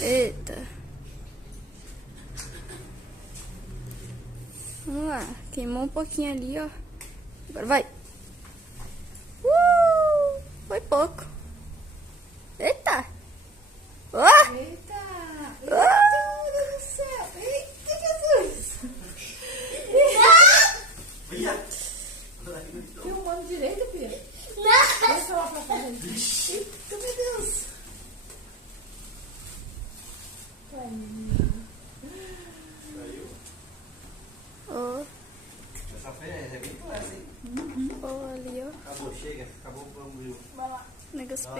Eita. Vamos lá. Queimou um pouquinho ali, ó. Agora vai. Foi pouco. Eita. Ó. Eita! Ah! Meu Deus do céu! Eita, Jesus! Filmando direito, Pia? Deixa eu lá pra fazer. Eita, meu Deus! Ai, menino. Ó. Essa feira arrebentou essa, hein? Ó ali, ó. Acabou, chega. Acabou o bambu. O negócio